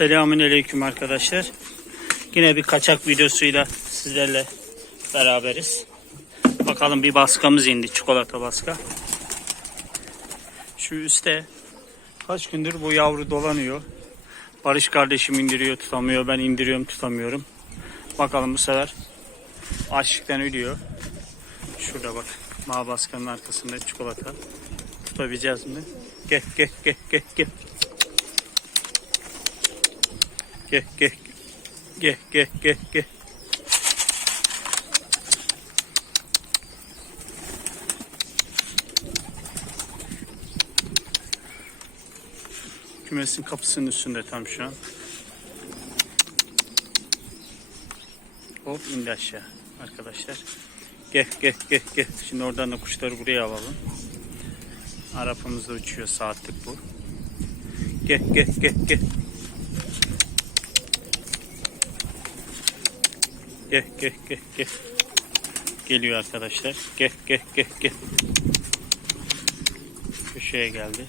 Selamünaleyküm arkadaşlar. Yine bir kaçak videosuyla sizlerle beraberiz. Bakalım bir baskamız indi. Çikolata baska. Şu üstte kaç gündür bu yavru dolanıyor. Barış kardeşim indiriyor tutamıyor. Ben indiriyorum tutamıyorum. Bakalım bu sefer açlıktan ölüyor. Şurada bak. Mavi baskanın arkasında çikolata. Tutabileceğiz mi? Gel gel gel gel gel. Gel gel. Gel gel gel gel. Kümesin kapısının üstünde tam şu an. Hop indi aşağı arkadaşlar. Gel gel gel gel. Şimdi oradan da kuşları buraya alalım. Arapamız da uçuyor saatlik bu. Gel gel gel gel. Gel gel gel gel. Geliyor arkadaşlar. Gel gel gel gel. Köşeye geldi.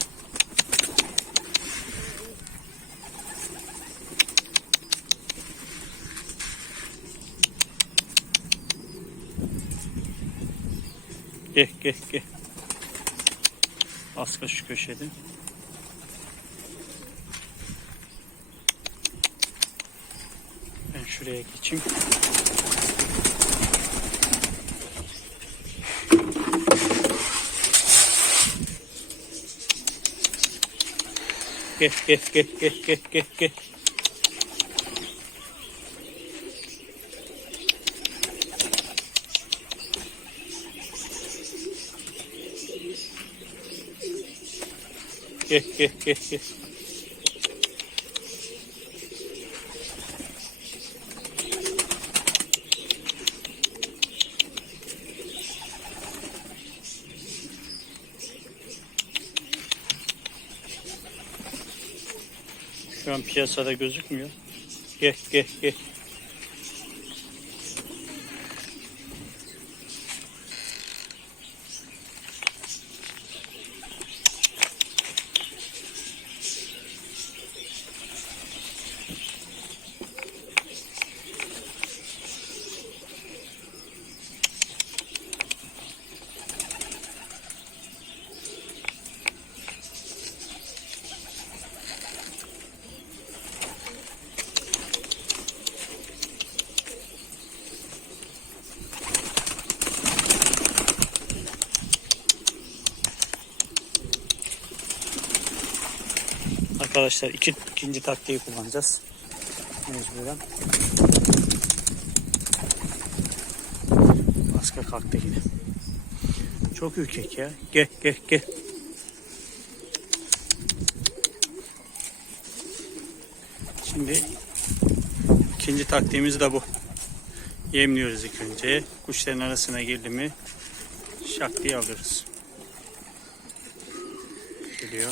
Gel gel gel. Aska şu köşede. Ben şuraya geçeyim. Gel gel gel gel gel gel gel. Gel gel gel gel. Şu an piyasada gözükmüyor. Gel gel gel. Arkadaşlar iki, ikinci taktiği kullanacağız. Mecburen. Baska kalktı yine. Çok ürkek ya. Gel gel gel. Şimdi ikinci taktiğimiz de bu. Yemliyoruz ilk önce. Kuşların arasına girdi mi şak diye alırız. Geliyor.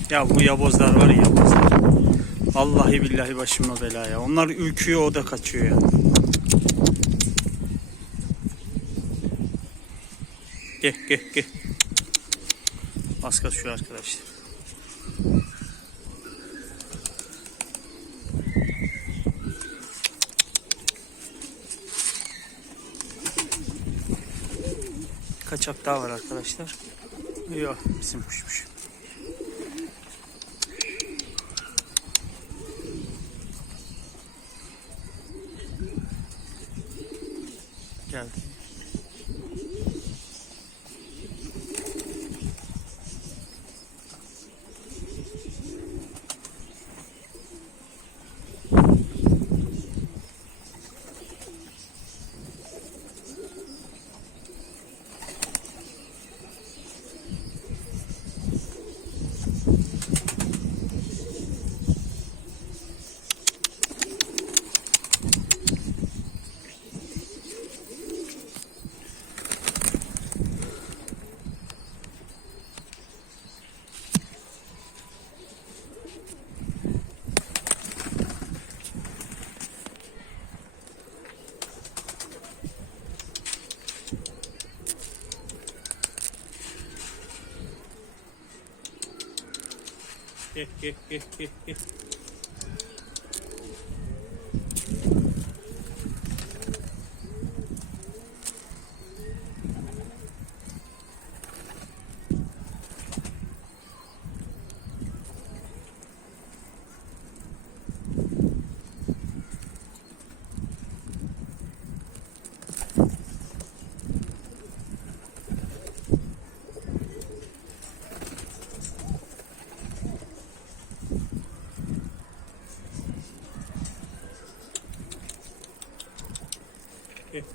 Ya bu yabozlar var ya yabozlar. Vallahi billahi başıma bela ya. Onlar ürküyor o da kaçıyor ya. Gel gel gel. Baska şu arkadaşlar. Kaçak daha var arkadaşlar. Yok bizim kuşmuş. Geldi. heh heh heh heh heh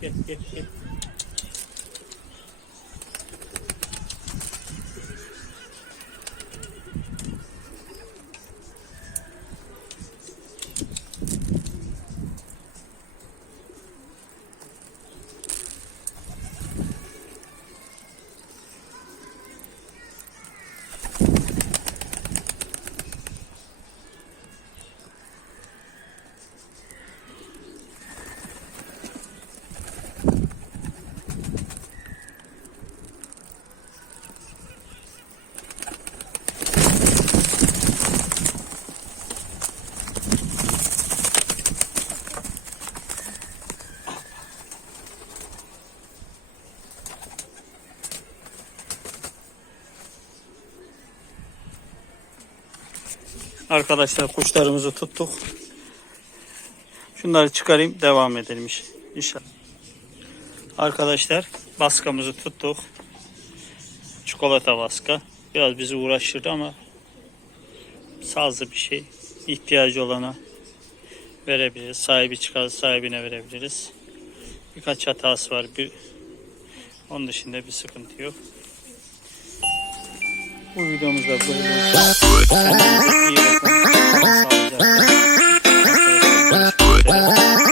Gel gel gel. Arkadaşlar kuşlarımızı tuttuk. Şunları çıkarayım devam edelim inşallah. Arkadaşlar baskamızı tuttuk. Çikolata baska. Biraz bizi uğraştırdı ama sazlı bir şey. İhtiyacı olana verebiliriz. Sahibi çıkarsa sahibine verebiliriz. Birkaç hatası var. Bir, onun dışında bir sıkıntı yok. Bu videomuzda böyle. İyi bakın. Sağlıcakla.